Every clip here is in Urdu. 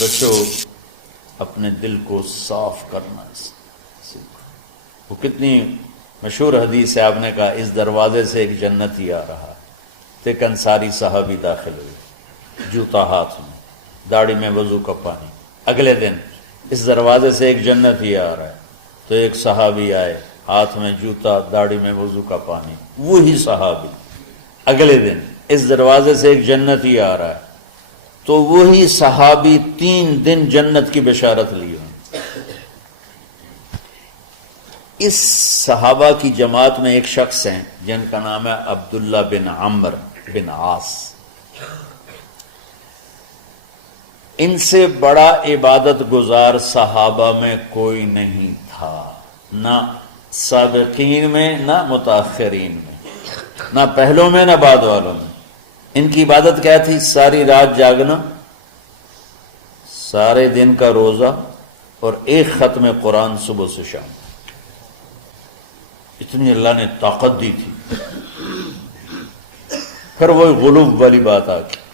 بچوں اپنے دل کو صاف کرنا سیکھو۔ وہ کتنی مشہور حدیث ہے، آپ نے کہا اس دروازے سے ایک جنتی آ رہا، تو ایک انصاری صحابی داخل ہوئے، جوتا ہاتھ میں، داڑھی میں وضو کا پانی۔ اگلے دن اس دروازے سے ایک جنتی آ رہا ہے، تو ایک صحابی آئے، ہاتھ میں جوتا، داڑھی میں وضو کا پانی، وہی صحابی۔ اگلے دن اس دروازے سے ایک جنتی آ رہا ہے، تو وہی صحابی 3 دن جنت کی بشارت لیے۔ اس صحابہ کی جماعت میں ایک شخص ہیں جن کا نام ہے عبداللہ بن عمرو بن عاص۔ ان سے بڑا عبادت گزار صحابہ میں کوئی نہیں تھا، نہ سابقین میں نہ متاخرین میں، نہ پہلوں میں نہ بعد والوں میں۔ ان کی عبادت کیا تھی؟ ساری رات جاگنا، سارے دن کا روزہ، اور ایک ختم قرآن صبح سے شام۔ اتنی اللہ نے طاقت دی تھی۔ پھر وہی غلوب والی بات آ گئی،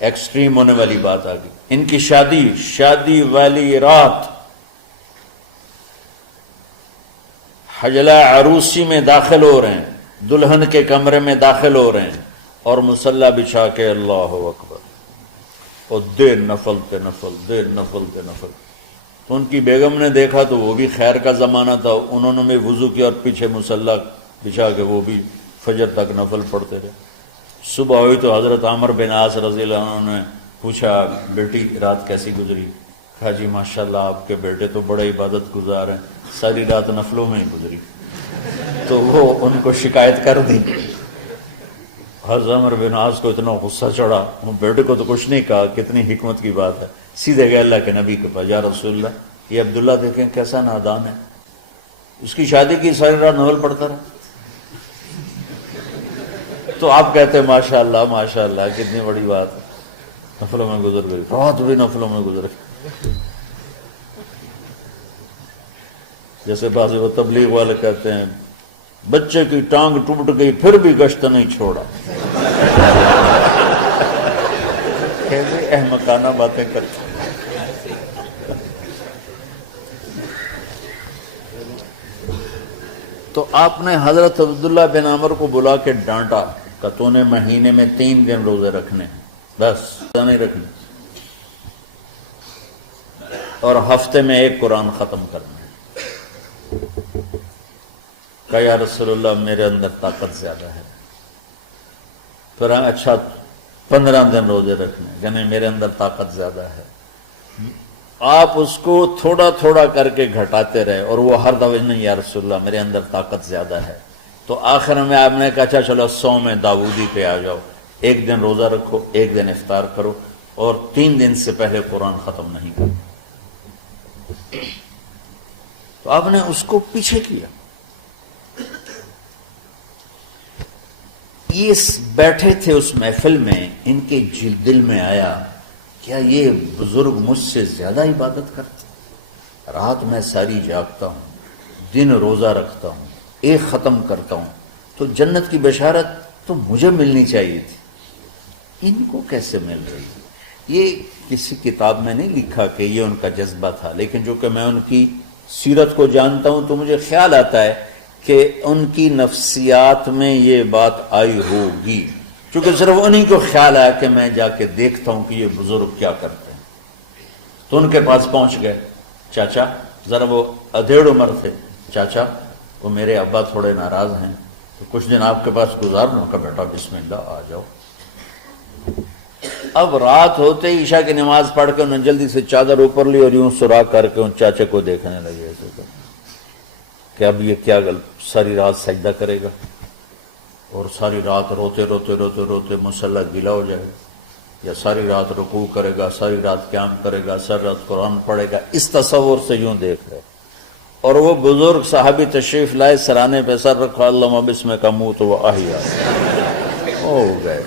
ایکسٹریم ہونے والی بات آ گئی۔ ان کی شادی والی رات حجلہ عروسی میں داخل ہو رہے ہیں، دلہن کے کمرے میں داخل ہو رہے ہیں، اور مصلی بچھا کے اللہ اکبر، اور دیر نفل پہ نفل، دیر نفل پہ نفل۔ تو ان کی بیگم نے دیکھا تو وہ بھی خیر کا زمانہ تھا، انہوں نے بھی وضو کیا اور پیچھے مصلی بچھا کے وہ بھی فجر تک نفل پڑھتے رہے۔ صبح ہوئی تو حضرت عمرو بن عاص رضی اللہ عنہ نے پوچھا بیٹی رات کیسی گزری؟ کہا جی ماشاءاللہ آپ کے بیٹے تو بڑے عبادت گزار ہیں، ساری رات نفلوں میں ہی گزری۔ تو وہ ان کو شکایت کر دی۔ حضرت عمرو بن عاص کو اتنا غصہ چڑھا، وہ بیٹے کو تو کچھ نہیں کہا، کتنی حکمت کی بات ہے، سیدھے گئے اللہ کے نبی کے پاس، یا رسول اللہ یہ عبداللہ دیکھیں کیسا نادان ہے، اس کی شادی کی ساری رات نفل پڑھتا رہا۔ تو آپ کہتے ہیں ماشاءاللہ ماشاءاللہ کتنی بڑی بات ہے، نفلوں میں گزر گئی، رات بھی نفلوں میں گزر گئی۔ جیسے بعض وہ تبلیغ والے کہتے ہیں بچے کی ٹانگ ٹوٹ گئی پھر بھی گشت نہیں چھوڑا۔ کیسے احمقانہ باتیں کرتے۔ تو آپ نے حضرت عبداللہ بن عمرو کو بلا کے ڈانٹا کہ تو نے مہینے میں 3 دن روزے رکھنے، بس نہیں رکھنے، اور ہفتے میں 1 قرآن ختم کرنا۔ کہا یا رسول اللہ میرے اندر طاقت زیادہ ہے۔ پھر اچھا 15 دن روزے رکھنے، یعنی میرے اندر طاقت زیادہ ہے۔ آپ اس کو تھوڑا تھوڑا کر کے گھٹاتے رہے، اور وہ ہر دفعہ نہیں یا رسول اللہ میرے اندر طاقت زیادہ ہے۔ تو آخر میں آپ نے کہا اچھا چلو 100 میں داؤدی پہ آ جاؤ، 1 دن روزہ رکھو، 1 دن افطار کرو، اور 3 دن سے پہلے قرآن ختم نہیں کرو۔ تو آپ نے اس کو پیچھے کیا۔ یہ بیٹھے تھے اس محفل میں، ان کے دل میں آیا کیا یہ بزرگ مجھ سے زیادہ عبادت کرتے؟ رات میں ساری جاگتا ہوں، دن روزہ رکھتا ہوں، 1 ختم کرتا ہوں، تو جنت کی بشارت تو مجھے ملنی چاہیے تھی، ان کو کیسے مل رہی؟ یہ کسی کتاب میں نہیں لکھا کہ یہ ان کا جذبہ تھا، لیکن جو کہ میں ان کی سیرت کو جانتا ہوں تو مجھے خیال آتا ہے کہ ان کی نفسیات میں یہ بات آئی ہوگی، چونکہ صرف انہی کو خیال آیا کہ میں جا کے دیکھتا ہوں کہ یہ بزرگ کیا کرتے ہیں۔ تو ان کے پاس پہنچ گئے، چاچا، ذرا وہ ادھیڑ عمر تھے، چاچا وہ میرے ابا تھوڑے ناراض ہیں، تو کچھ دن آپ کے پاس گزارنا کا، بیٹا بسم اللہ آ جاؤ۔ اب رات ہوتے ہی عشاء کی نماز پڑھ کے انہوں نے جلدی سے چادر اوپر لی اور یوں سراغ کر کے ان چاچے کو دیکھنے لگے ایسے کہ اب یہ کیا ساری رات سجدہ کرے گا، اور ساری رات روتے روتے روتے روتے مصلی گیلا ہو جائے گا، یا ساری رات رکوع کرے گا، ساری رات قیام کرے گا، ساری رات قرآن پڑھے گا، اس تصور سے یوں دیکھ رہے۔ اور وہ بزرگ صحابی تشریف لائے، سرانے پہ سر رکھا، اللہم بسمک اموت و احیا، ہو گئے۔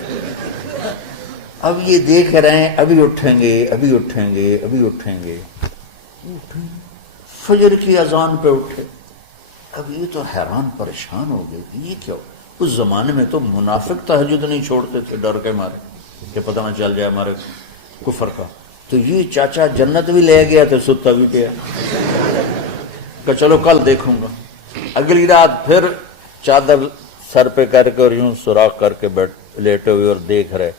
اب یہ دیکھ رہے ہیں ابھی اٹھیں گے، ابھی اٹھیں گے، ابھی اٹھیں گے، فجر کی اذان پہ اٹھے۔ اب یہ تو حیران پریشان ہو گئے کہ یہ کیا؟ اس زمانے میں تو منافق تہجد نہیں چھوڑتے تھے ڈر کے مارے کہ پتہ نہ چل جائے ہمارے کفر کا. تو یہ چاچا جنت بھی لے گیا تو ستا بھی پیا کہ چلو کل دیکھوں گا. اگلی رات پھر چادر سر پہ کر کے اور یوں سوراخ کر کے لیٹے ہوئے اور دیکھ رہے.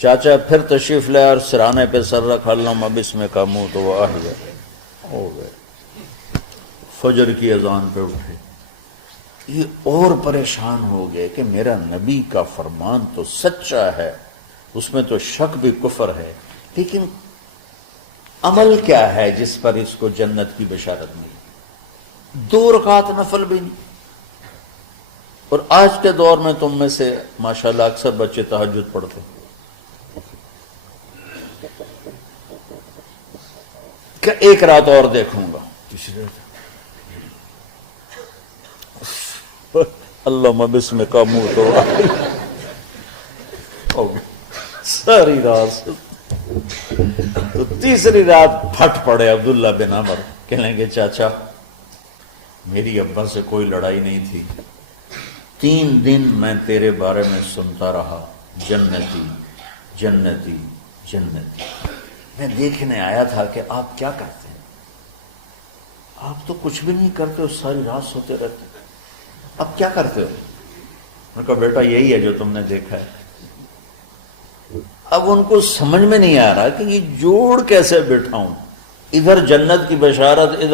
چاچا پھر تشریف لے اور سرانے پہ سر رکھا اللہم بسم کا منہ تو وہ آ گئے ہو گئے. فجر کی اذان پہ اٹھے. یہ اور پریشان ہو گئے کہ میرا نبی کا فرمان تو سچا ہے، اس میں تو شک بھی کفر ہے، لیکن عمل کیا ہے جس پر اس کو جنت کی بشارت ملی؟ 2 رکعت نفل بھی نہیں. اور آج کے دور میں تم میں سے ماشاءاللہ اکثر بچے تہجد پڑھتے کہ ایک رات اور دیکھوں گا، تیسری رات اللہ بسم کا منہ تو ساری رات. تو تیسری رات پھٹ پڑے عبداللہ بن عمر، کہنے گے چاچا میری ابا سے کوئی لڑائی نہیں تھی، 3 دن میں تیرے بارے میں سنتا رہا جنتی جنتی جنتی. میں دیکھنے آیا تھا کہ آپ کیا کرتے ہیں. آپ تو کچھ بھی نہیں کرتے ہو، ساری رات سوتے رہتے، اب کیا کرتے ہو؟ میں نے کہا بیٹا یہی ہے جو تم نے دیکھا ہے. اب ان کو سمجھ میں نہیں آ رہا کہ یہ جوڑ کیسے بٹھاؤں، ادھر جنت کی بشارت ادھر